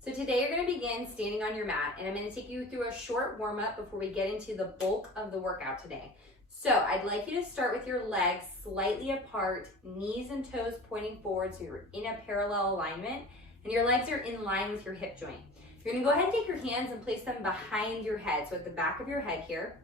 So today you're going to begin standing on your mat, and I'm going to take you through a short warm-up before we get into the bulk of the workout today. So I'd like you to start with your legs slightly apart, knees and toes pointing forward so you're in a parallel alignment, and your legs are in line with your hip joint. You're going to go ahead and take your hands and place them behind your head, so at the back of your head here.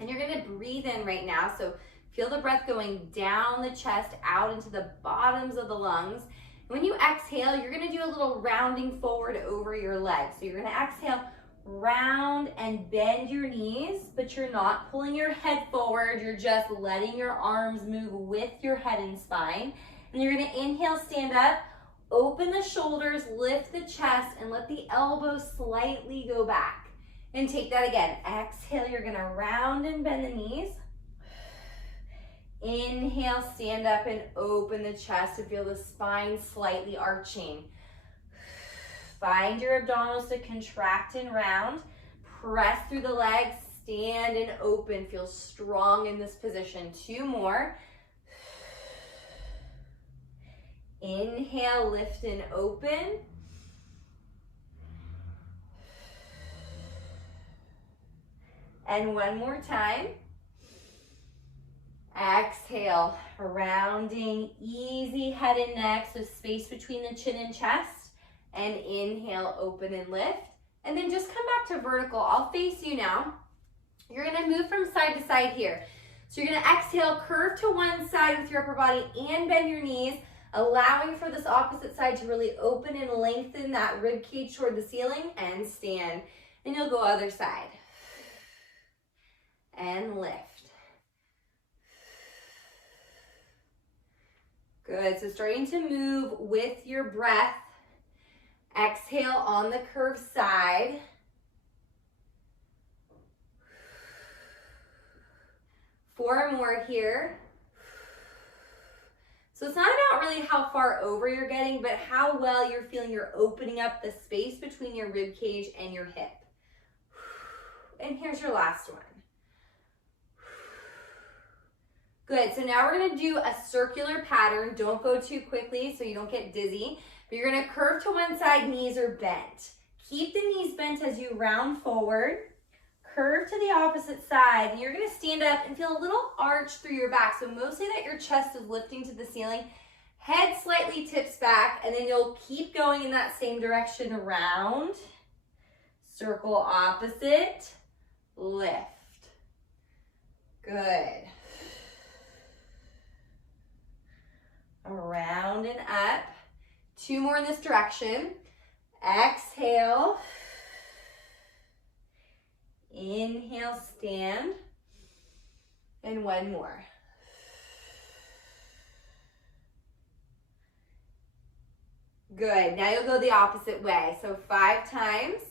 And you're going to breathe in right now, so feel the breath going down the chest, out into the bottoms of the lungs. When you exhale, you're going to do a little rounding forward over your legs. So you're going to exhale, round and bend your knees, but you're not pulling your head forward. You're just letting your arms move with your head and spine. And you're going to inhale, stand up, open the shoulders, lift the chest, and let the elbows slightly go back. And take that again. Exhale, you're going to round and bend the knees. Inhale, stand up and open the chest to feel the spine slightly arching. Find your abdominals to contract and round. Press through the legs, stand and open. Feel strong in this position. 2 more. Inhale, lift and open. And 1 more time. Exhale, rounding, easy head and neck, so space between the chin and chest. And inhale, open and lift. And then just come back to vertical. I'll face you now. You're going to move from side to side here. So you're going to exhale, curve to one side with your upper body and bend your knees, allowing for this opposite side to really open and lengthen that rib cage toward the ceiling, and stand. And you'll go other side. And lift. Good, so starting to move with your breath. Exhale on the curved side. Four more here. So it's not about really how far over you're getting, but how well you're feeling you're opening up the space between your rib cage and your hip. And here's your last one. Good, so now we're gonna do a circular pattern. Don't go too quickly so you don't get dizzy. But you're gonna curve to one side, knees are bent. Keep the knees bent as you round forward. Curve to the opposite side, and you're gonna stand up and feel a little arch through your back. So mostly that your chest is lifting to the ceiling. Head slightly tips back, and then you'll keep going in that same direction around. Circle opposite, lift. Good. Around and up. 2 more in this direction. Exhale. Inhale, stand. And 1 more. Good. Now you'll go the opposite way. So 5 times.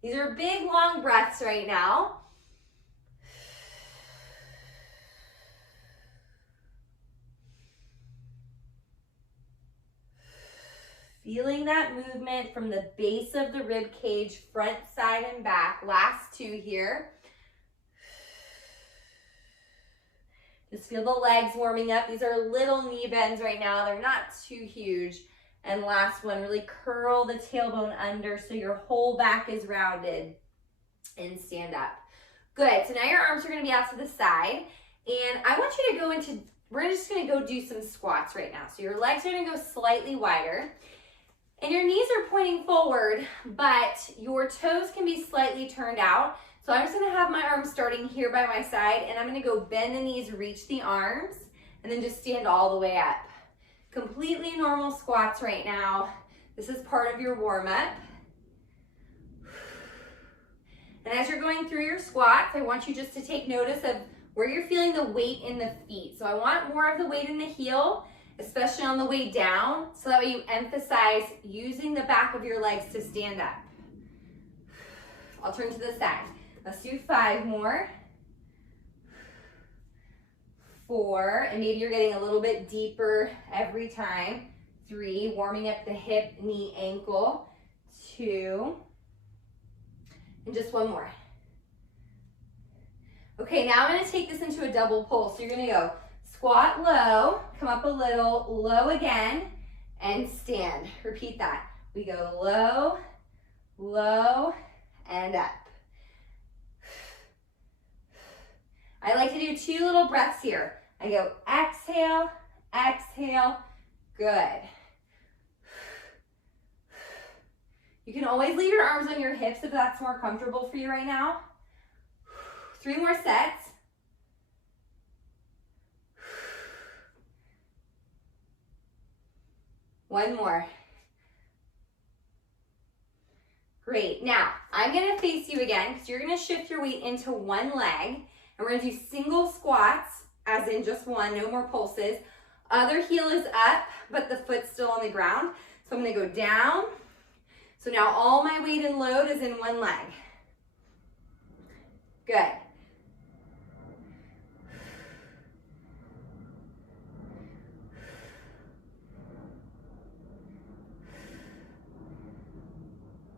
These are big, long breaths right now. Feeling that movement from the base of the rib cage, front, side, and back. Last 2 here. Just feel the legs warming up. These are little knee bends right now. They're not too huge. And last one, really curl the tailbone under so your whole back is rounded. And stand up. Good, so now your arms are gonna be out to the side. And I want you to go into, we're just gonna go do some squats right now. So your legs are gonna go slightly wider. And your knees are pointing forward, but your toes can be slightly turned out. So I'm just gonna have my arms starting here by my side, and I'm gonna go bend the knees, reach the arms, and then just stand all the way up. Completely normal squats right now. This is part of your warm-up. And as you're going through your squats, I want you just to take notice of where you're feeling the weight in the feet. So I want more of the weight in the heel, especially on the way down, so that way you emphasize using the back of your legs to stand up. I'll turn to the side. Let's do 5 more. 4, and maybe you're getting a little bit deeper every time. 3, warming up the hip, knee, ankle. 2, and just 1 more. Okay, now I'm gonna take this into a double pull. So you're gonna go squat low, come up a little, low again, and stand. Repeat that. We go low, low, and up. I like to do 2 little breaths here. I go exhale, exhale, good. You can always leave your arms on your hips if that's more comfortable for you right now. 3 more sets. One more. Great. Now, I'm going to face you again because you're going to shift your weight into one leg. And we're going to do single squats, as in just one, no more pulses. Other heel is up, but the foot's still on the ground. So I'm going to go down. So now all my weight and load is in one leg. Good.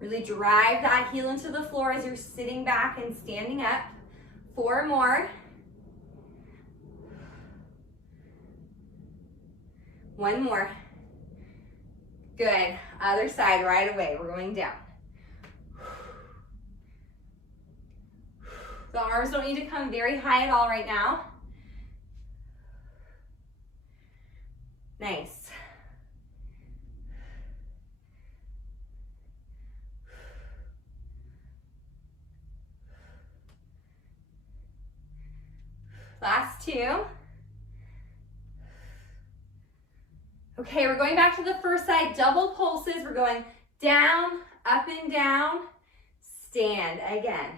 Really drive that heel into the floor as you're sitting back and standing up. 4 more. 1 more. Good. Other side right away. We're going down. The arms don't need to come very high at all right now. Nice. Last 2. Okay, we're going back to the first side, double pulses. We're going down, up and down, stand again.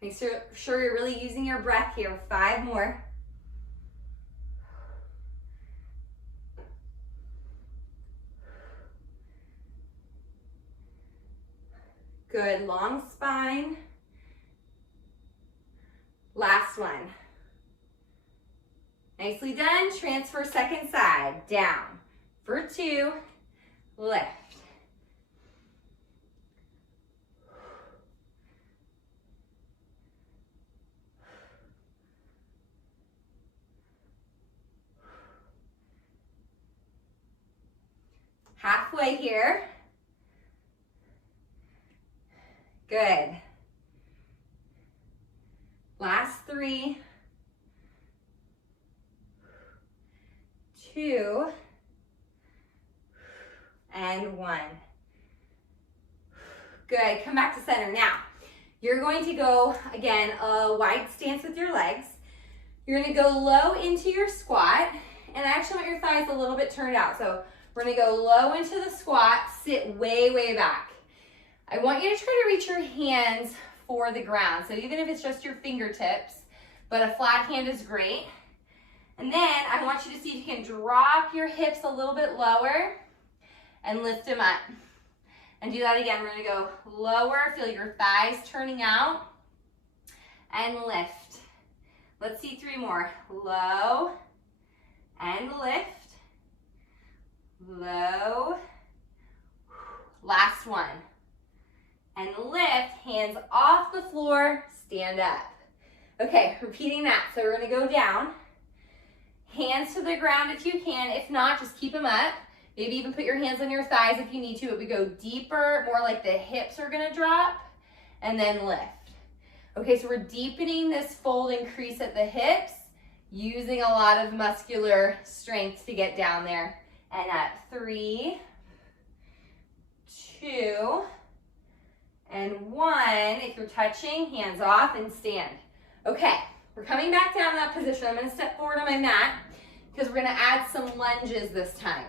Make sure you're really using your breath here. 5 more. Good, long spine. Last one. Nicely done. Transfer second side, down. For 2, lift. Halfway here. Good. Last 3, 2, and 1. Good, come back to center. Now, you're going to go, again, a wide stance with your legs. You're gonna go low into your squat, and I actually want your thighs a little bit turned out. So we're gonna go low into the squat, sit way, way back. I want you to try to reach your hands for the ground. So even if it's just your fingertips, but a flat hand is great. And then I want you to see if you can drop your hips a little bit lower and lift them up. And do that again. We're gonna go lower, feel your thighs turning out, and lift. Let's see 3 more. Low and lift. Low. Last one. And lift, hands off the floor, stand up. Okay, repeating that. So we're gonna go down. Hands to the ground if you can. If not, just keep them up. Maybe even put your hands on your thighs if you need to, but we go deeper, more like the hips are gonna drop, and then lift. Okay, so we're deepening this fold and crease at the hips, using a lot of muscular strength to get down there. And up, 3, 2, and 1. If you're touching, hands off and stand. Okay, we're coming back down in that position. I'm gonna step forward on my mat because we're gonna add some lunges this time.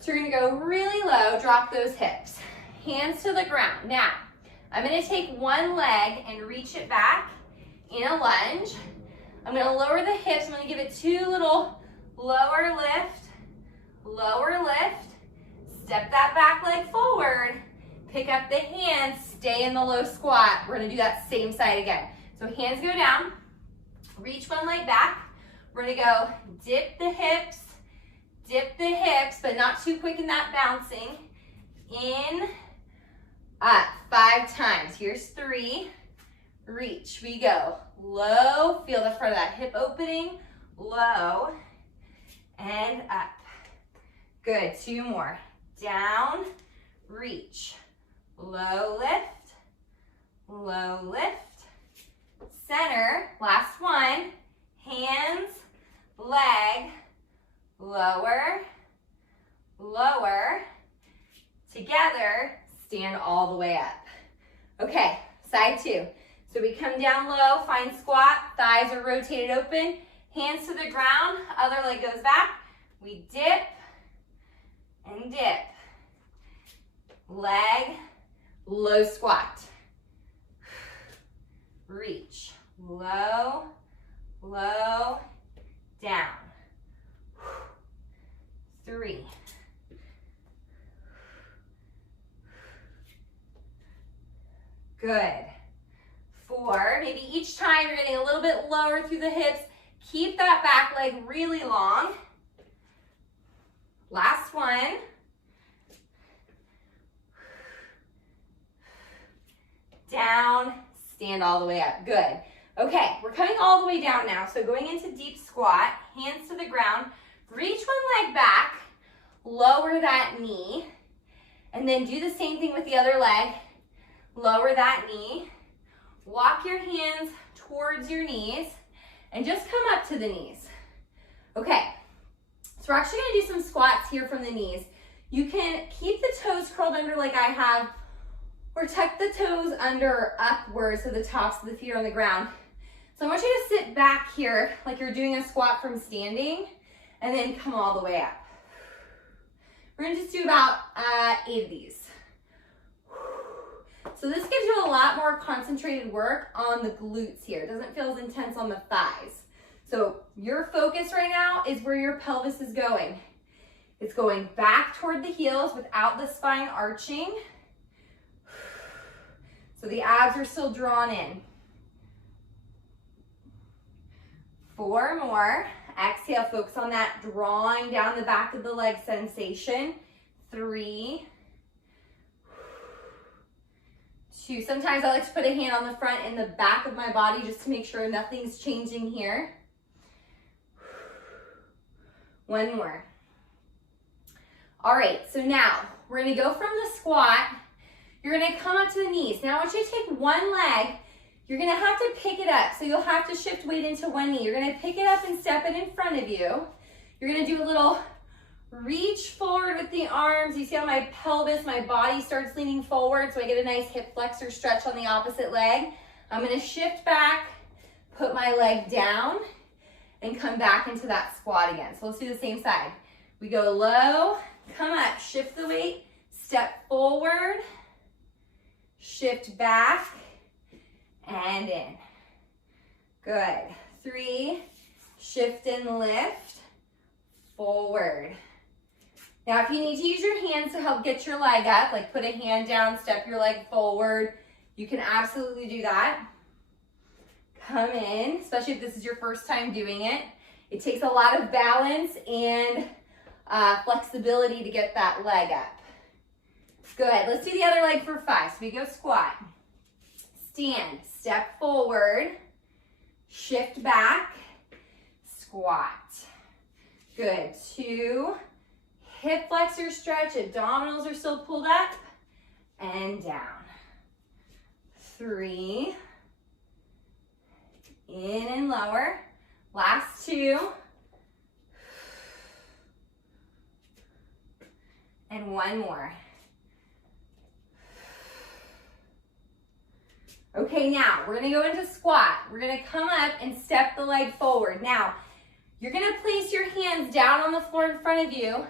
So you're gonna go really low, drop those hips. Hands to the ground. Now, I'm gonna take one leg and reach it back in a lunge. I'm gonna lower the hips. I'm gonna give it 2 little lower lift, step that back leg forward, pick up the hands, stay in the low squat. We're gonna do that same side again. So hands go down, reach one leg back. We're gonna go dip the hips, but not too quick in that bouncing. In, up, 5 times. Here's 3, reach. We go low, feel the front of that hip opening, low, and up. Good, 2 more. Down, reach, low lift, center, last one, hands, leg, lower, together, stand all the way up. Okay, side 2. So we come down low, find squat, thighs are rotated open, hands to the ground, other leg goes back. We dip and dip. Leg, low squat. Reach, low, down. 3. Good. 4, maybe each time you're getting a little bit lower through the hips. Keep that back leg really long. Last one. Down, stand all the way up. Good. Okay, we're coming all the way down now. So going into deep squat, hands to the ground. Reach one leg back, lower that knee, and then do the same thing with the other leg. Lower that knee. Walk your hands towards your knees and just come up to the knees. Okay, so we're actually gonna do some squats here from the knees. You can keep the toes curled under like I have, or tuck the toes under upwards so the tops of the feet are on the ground. So I want you to sit back here like you're doing a squat from standing and then come all the way up. We're gonna just do about 8 of these. So this gives you a lot more concentrated work on the glutes here. It doesn't feel as intense on the thighs. So your focus right now is where your pelvis is going. It's going back toward the heels without the spine arching. So the abs are still drawn in. 4 more. Exhale, focus on that drawing down the back of the leg sensation. 3, 2. Sometimes I like to put a hand on the front and the back of my body just to make sure nothing's changing here. 1 more. All right, so now we're gonna go from the squat. You're gonna come up to the knees. Now I want you to take one leg. You're gonna have to pick it up. So you'll have to shift weight into one knee. You're gonna pick it up and step it in front of you. You're gonna do a little reach forward with the arms. You see how my pelvis, my body starts leaning forward, so I get a nice hip flexor stretch on the opposite leg. I'm gonna shift back, put my leg down, and come back into that squat again. So let's do the same side. We go low, come up, shift the weight, step forward, shift back, and in. Good. 3, shift and lift, forward. Now if you need to use your hands to help get your leg up, like put a hand down, step your leg forward, you can absolutely do that. Come in, especially if this is your first time doing it. It takes a lot of balance and flexibility to get that leg up. Good, let's do the other leg for 5. So we go squat, stand, step forward, shift back, squat. Good, 2, hip flexor stretch, abdominals are still pulled up, and down. 3, in and lower. Last 2. And 1 more. Okay, now we're gonna go into squat. We're gonna come up and step the leg forward. Now, you're gonna place your hands down on the floor in front of you.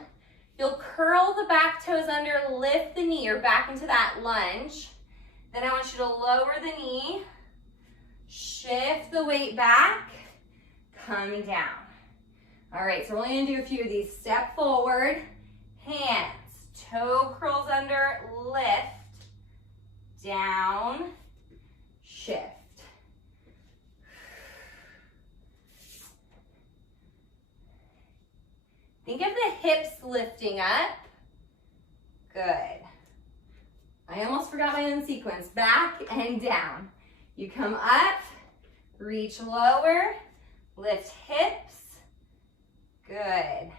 You'll curl the back toes under, lift the knee or back into that lunge. Then I want you to lower the knee, shift the weight back, come down. All right, so we're only gonna do a few of these. Step forward, hands, toe curls under, lift, down, shift. Think of the hips lifting up. Good. I almost forgot my own sequence. Back and down. You come up, reach lower, lift hips. Good.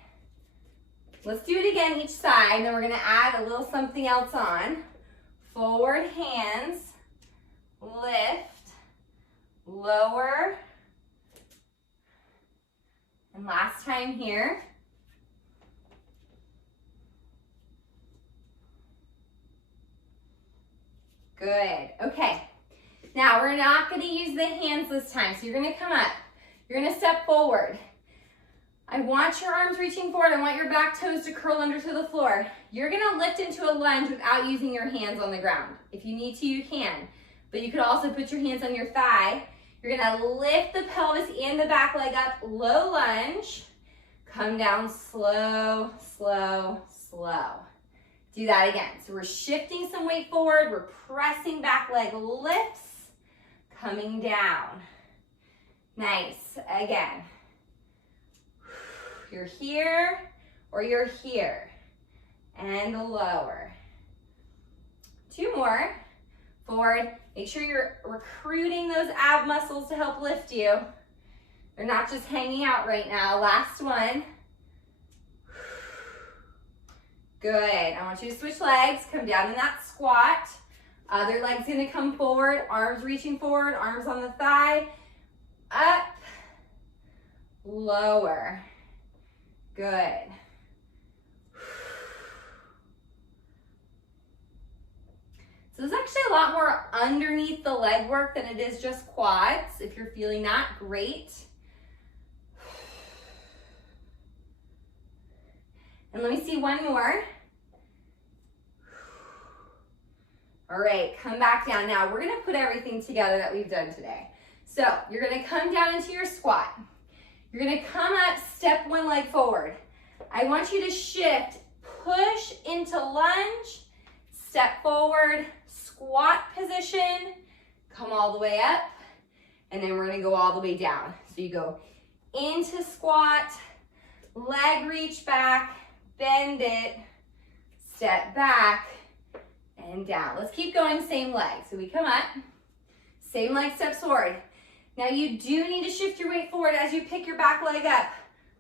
Let's do it again each side, and then we're gonna add a little something else on. Forward hands, lift, lower, and last time here. Good, okay. Now we're not gonna use the hands this time, so you're gonna come up. You're gonna step forward. I want your arms reaching forward. I want your back toes to curl under to the floor. You're gonna lift into a lunge without using your hands on the ground. If you need to, you can. But you could also put your hands on your thigh. You're gonna lift the pelvis and the back leg up, low lunge. Come down slow, slow, slow. Do that again. So we're shifting some weight forward. We're pressing back leg lifts, coming down. Nice, again. You're here or you're here. And lower. 2 more. Forward. Make sure you're recruiting those ab muscles to help lift you. They're not just hanging out right now. Last one. Good. I want you to switch legs. Come down in that squat. Other leg's gonna come forward. Arms reaching forward. Arms on the thigh. Up. Lower. Good. So there's actually a lot more underneath the leg work than it is just quads. If you're feeling that, great. And let me see one more. All right, come back down. Now we're gonna put everything together that we've done today. So you're gonna come down into your squat. You're gonna come up, step one leg forward. I want you to shift, push into lunge, step forward, squat position, come all the way up, and then we're gonna go all the way down. So you go into squat, leg reach back, bend it, step back, and down. Let's keep going, same leg. So we come up, same leg steps forward. Now you do need to shift your weight forward as you pick your back leg up.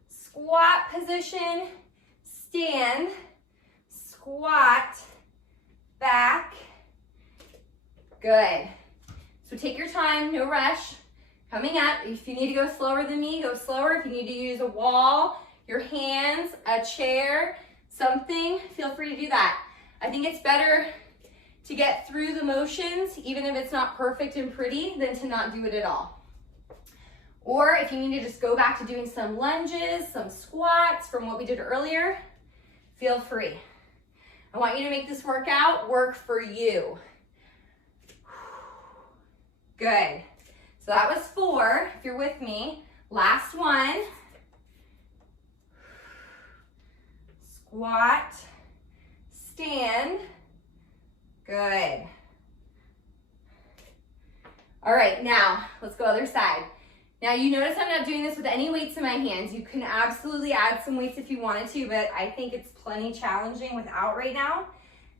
Squat position, stand, squat, back. Good. So take your time, no rush. Coming up, if you need to go slower than me, go slower. If you need to use a wall, your hands, a chair, something, feel free to do that. I think it's better to get through the motions, even if it's not perfect and pretty, than to not do it at all. Or if you need to just go back to doing some lunges, some squats from what we did earlier, feel free. I want you to make this workout work for you. Good. So that was 4, if you're with me. Last one. Squat, stand. Good. All right, now let's go other side. Now you notice I'm not doing this with any weights in my hands. You can absolutely add some weights if you wanted to, but I think it's plenty challenging without right now,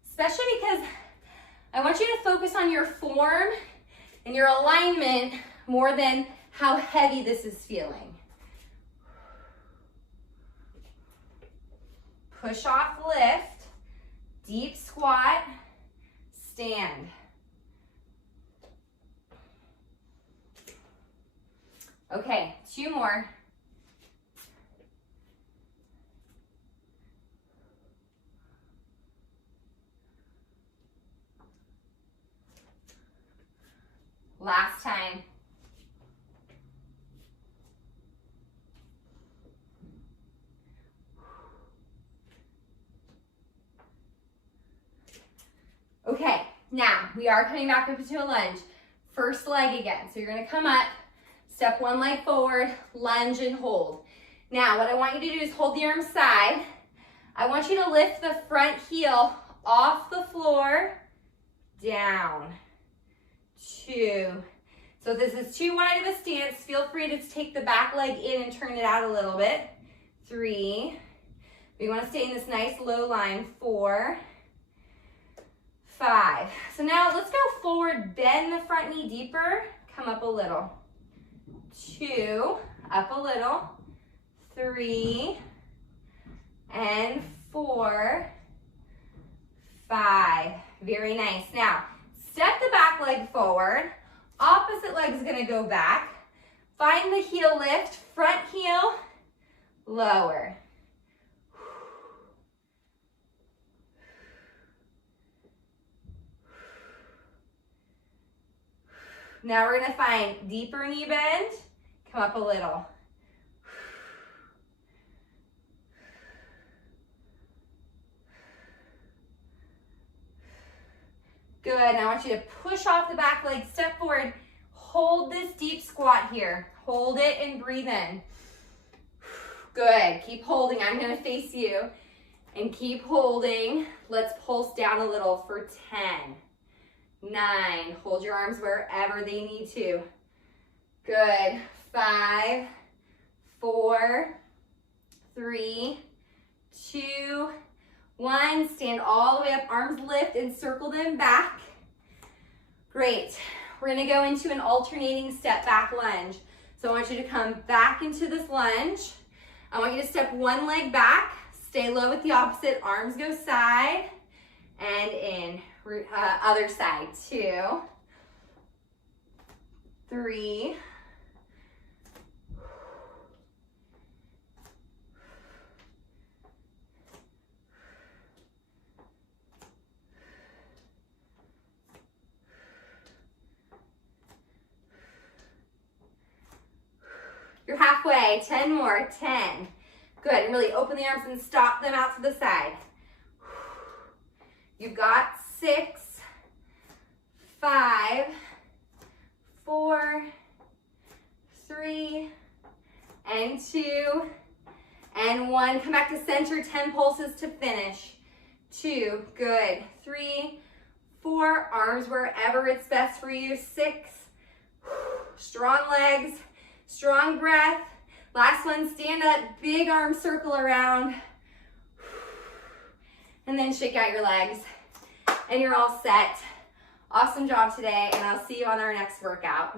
especially because I want you to focus on your form and your alignment more than how heavy this is feeling. Push off, lift, deep squat, stand. Okay, 2 more. Last time. Okay, now we are coming back up into a lunge. First leg again. So you're gonna come up, step one leg forward, lunge and hold. Now what I want you to do is hold the arm side. I want you to lift the front heel off the floor, down. 2. So if this is too wide of a stance, feel free to take the back leg in and turn it out a little bit. 3. We want to stay in this nice low line. 4. 5. So now let's go forward, bend the front knee deeper, come up a little. 2, up a little. 3, and 4, 5. Very nice. Now, step the back leg forward. Opposite leg is going to go back. Find the heel lift, front heel, lower. Now we're going to find deeper knee bend. Come up a little. Good. Now I want you to push off the back leg, step forward. Hold this deep squat here. Hold it and breathe in. Good. Keep holding. I'm going to face you. And keep holding. Let's pulse down a little for 10. 9. Hold your arms wherever they need to. Good. 5, 4, 3, 2, 1. Stand all the way up. Arms lift and circle them back. Great. We're going to go into an alternating step back lunge. So I want you to come back into this lunge. I want you to step one leg back. Stay low with the opposite. Arms go side and in. Other side. 2, 3, 10 more. 10. Good. And really open the arms and stop them out to the side. You've got 6, 5, 4, 3, and 2, and 1. Come back to center. 10 pulses to finish. 2. Good. 3, 4. Arms wherever it's best for you. 6. Strong legs. Strong breath. Last one, stand up, big arm circle around. And then shake out your legs. And you're all set. Awesome job today, and I'll see you on our next workout.